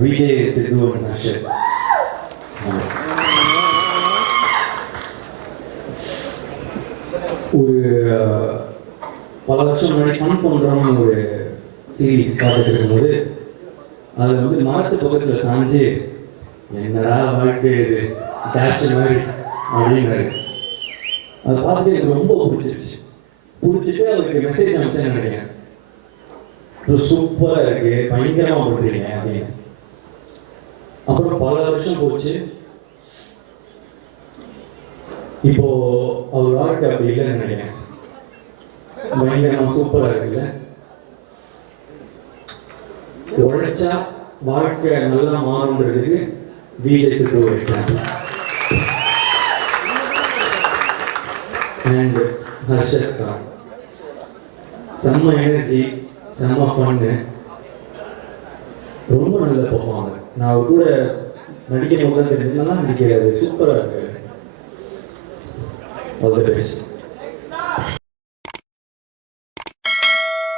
விஜய் சித்து ஹர்ஷத். ஒரு பல வருஷம் முன்னாடி ஃபன் பண்ணுறோம்னு ஒரு சீரீஸ் பார்த்துட்டு இருக்கும்போது அதில் வந்து மரத்து பக்கத்தில் சாஞ்சு என்னடா வாழ்க்கை இது டேஷ் மாதிரி அப்படின்னாரு. அதை பார்த்துட்டு எனக்கு ரொம்ப பிடிச்சிட்டு அவருக்கு மெசேஜ் அனுப்பிச்சேன்னு நினைக்கிறேன். சூப்பராக இருக்கு, பயங்கரமாக பண்ணுறீங்க அப்படின்னு. அப்புறம் பல வருஷம் போச்சு. இப்போ அவர் வாழ்க்கை அப்படி இல்லைன்னு நினைக்கிறேன். பயங்கரமாக சூப்பராக இருக்குல்ல. உழைச்சா வாழ்க்கை நல்லா மாறுன்றதுக்கு விஜய் சித்து ஒரு எக்ஸாம்பிள். அண்ட் ஹர்ஷத் கான் செம்ம எனர்ஜி, செம்ம ஃபன்னு, ரொம்ப நல்ல பர்ஃபார்மர். நான் அவர் கூட நடிக்கும் போது தெரிஞ்சதுனால நடிக்கிறாரு, சூப்பராக இருக்காரு. All the best.